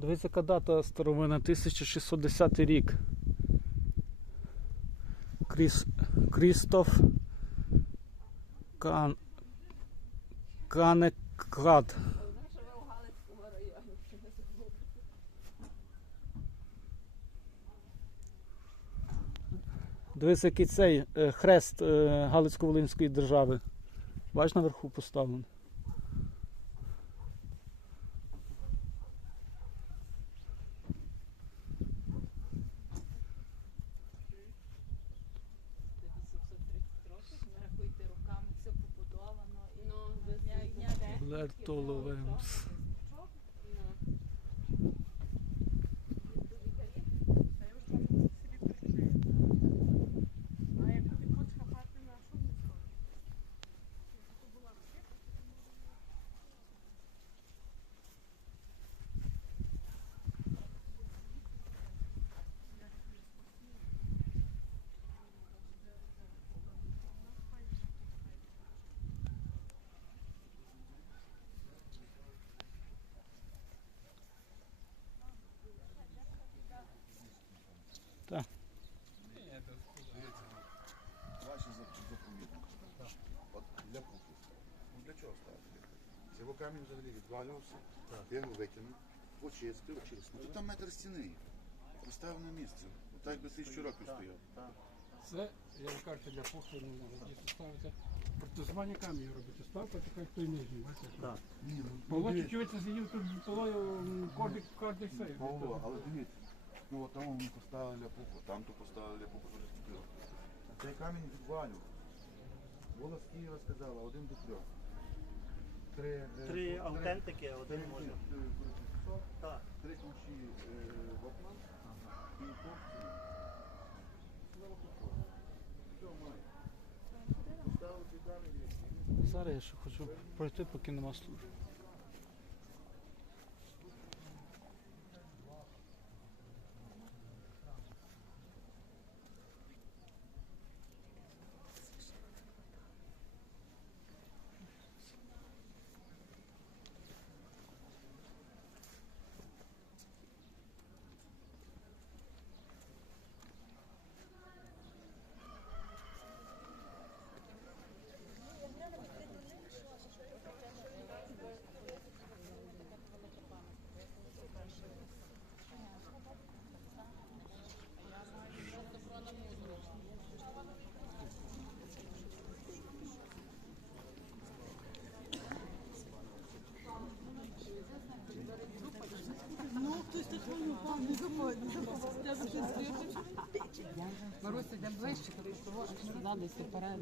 Дивіться, яка дата старовина, 1610 рік. Кріс... Крістоф Кан... Забула. Дивіться, який цей е, хрест е, Галицько-Волинської держави. Бач, наверху поставлений. Lartolo Vamos. Бертоловемс. Ваші заповідники. От для пуху. Ну для чого ставити? Цього камінь взагалі відвалювався, я його викинув, очистив, очистив. Тут там метр стіни. Поставив на місце. Отак би тисячу років стояв. Це, я вам кажу, для похорону можна дійсно ставити. Протезування камінь робити. Ставка така, як той нижній, бачите? Ні, ну, Павло дивіться. чуть сидів тут полою кожний цей. Павло, але дивіться. Ну от там вони поставили для пуху, там то поставили для пуху, дуже ступило. Цей камінь відвалював. З Києва сказала, один до трьох. Три, е, Три аутентики, один три, може. е, Так. Три ключі е, вапна і копці. Все має. Поставив ці. Зараз я ще хочу пройти, поки нема служби. Маруся, йдемо ближче, тому що аж сюди десь вперед.